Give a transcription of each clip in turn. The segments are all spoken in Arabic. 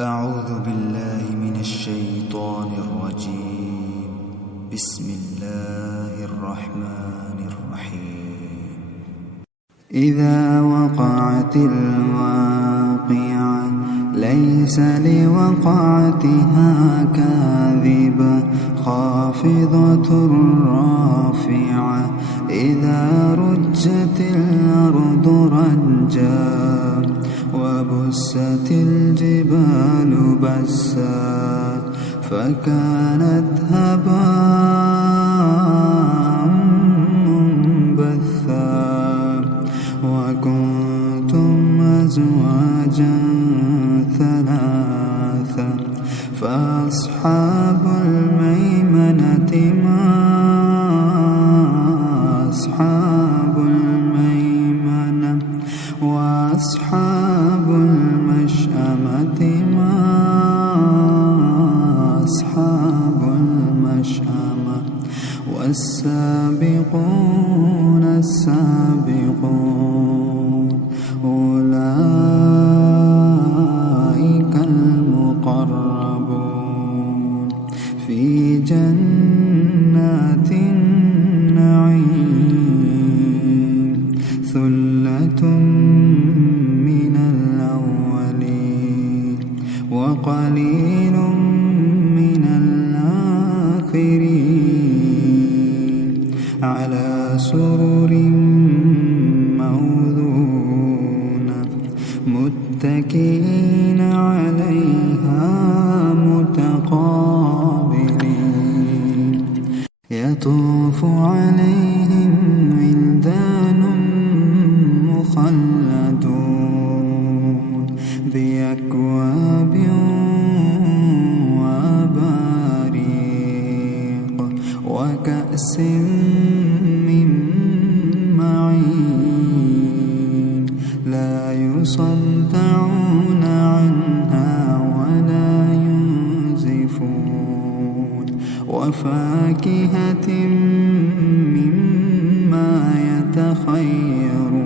أعوذ بالله من الشيطان الرجيم. بسم الله الرحمن الرحيم. إذا وقعت الواقعة ليس لوقعتها كاذبة خافضة رافعة إذا رجت الأرض رجا وبست الجبال بسا فكانت هباء منبثا وكنتم أزواجا ثلاثا فأصحاب الميمنة ما أصحاب الميمنة وأصحاب المشأمة ما أصحاب المشأمة والسابقون السابقون أولئك المقربون في جنات النعيم ثلة من الأولين وقليل من الآخرين على سرر موضونة متكئين عليها متقابلين يطوف عليهم ولدان مخلدون بأكواب وأباريق وكأس من معين لا يصدعون عنها ولا ينزفون وفاكهة مما يتخيرون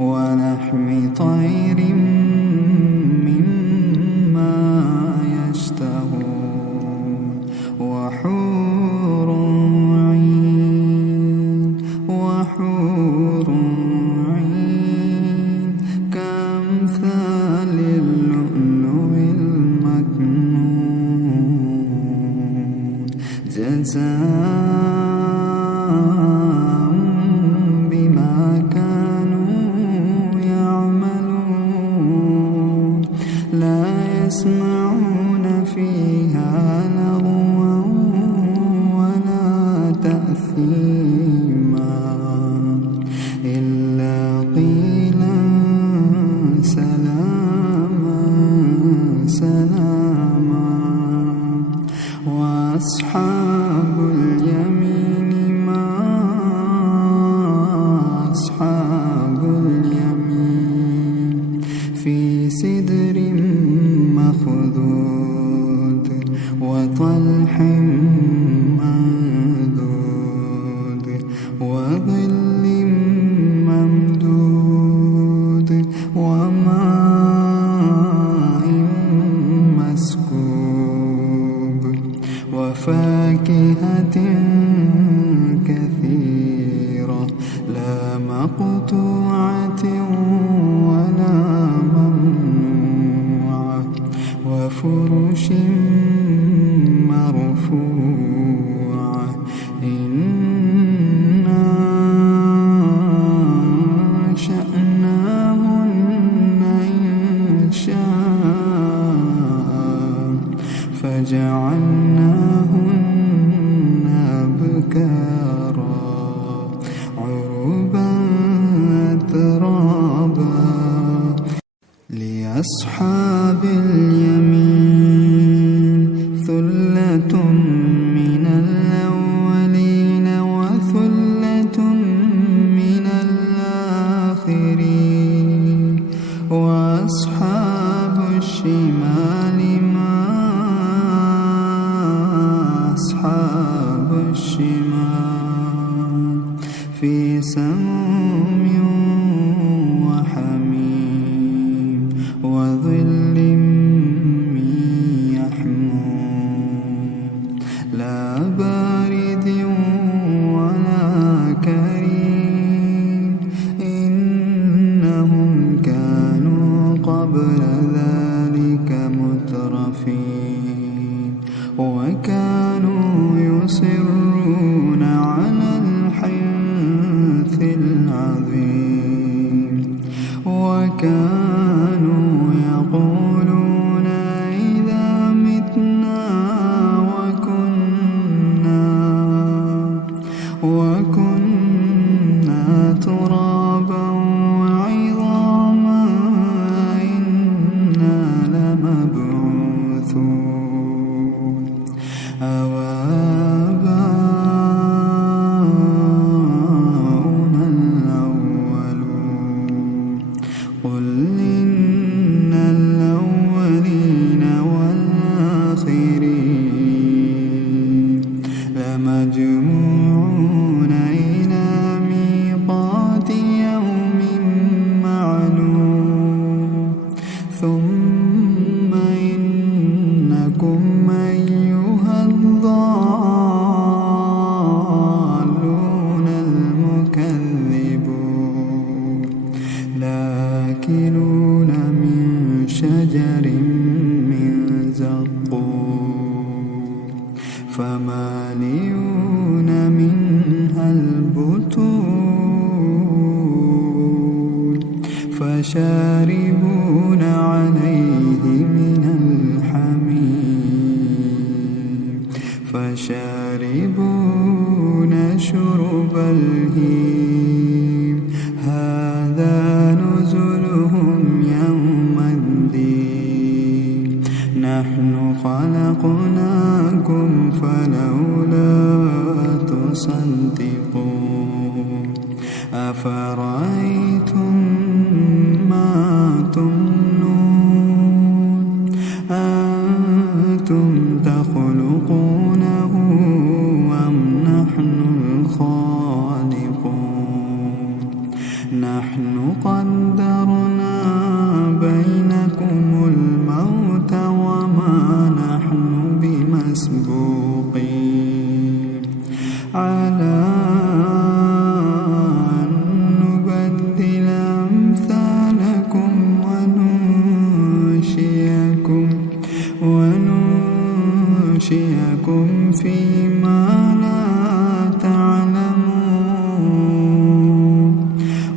ولحم طير مما يشتهون وحور عين كأمثال اللؤلؤ المكنون جزاء بما كانوا يعملون لا يسمعون فيها لغوا ولا تأثيما إلا قيلا سلاما سلاما وأصحاب اليمين ما أصحاب اليمين في سدر مخضود وطلح منضود وظل ممدود وماء مسكوب وفاكهة كثيرة لا مقطوعة ولا ممنوعة وفرش مرفوعة إنا أنشأناهن إنشاء فجعلناهن أبكارا عربا أترابا لأصحاب اليمين ثلة من الأولين وثلة من الآخرين وأصحاب الشمال ما أصحاب الشمال في سموم وحميم وظل ذلك مترفين وكانوا يصرون على الحنث العظيم وكانوا يقولون إذا متنا وكنا ترابا وعظاما إنا لمبعوثون أوآباؤنا الأولون قل إن الأولين والآخرين لمجموعون إلى ميقات يوم معلوم ثم إنكم أيها الضالون المكذبون لآكلون من شجر من زقوم فمالئون منها البطون فشاربون عليه من الحميم فشاربون شرب الهيم هذا نزلهم يوم الدين نحن خلقناكم فلولا تصدقون أفرأيتم ما تمنون أنتم تخلقونه أم نحن الخالقون نحن قدرنا بينكم الموت وما نحن بمسبوقين على أن نبدل أمثالكم وننشئكم فيما لا تعلمون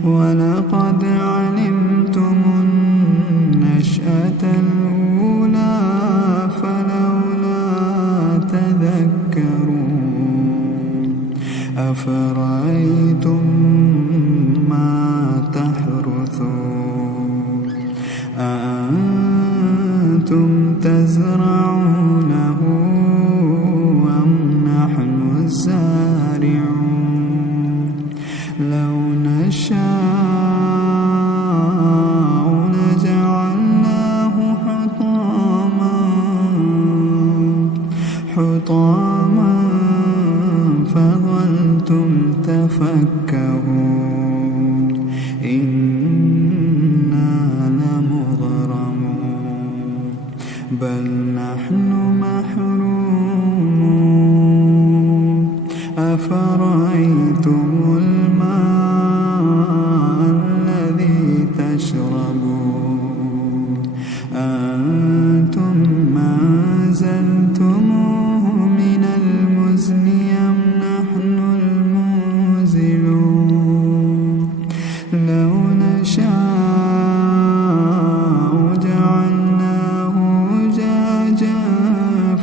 ولقد علمتم النشأة الأولى فلولا تذكرون أفرأيتم ما تحرثون أأنتم تزرعونه أم نحن الزارعون لو نشاء لجعلناه حطاما فظلتم تفكهون إنا لمغرمون بل نحن محرومون أفرأيتم الماء الذي تشربون أنتم أنزلتموه من المزن أم نحن المنزلون لو نشاء جعلناه أجاجا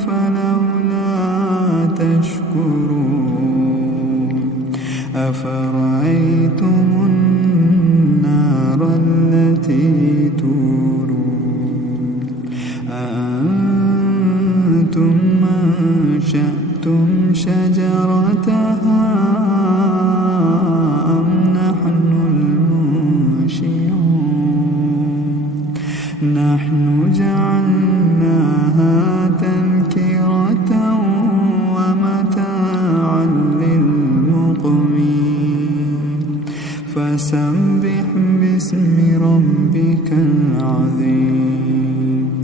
فلولا تشكرون أفرأيتم النار التي تورون أأنتم أنشأتم شجرتها أم نحن المنشئون نحن جعلنا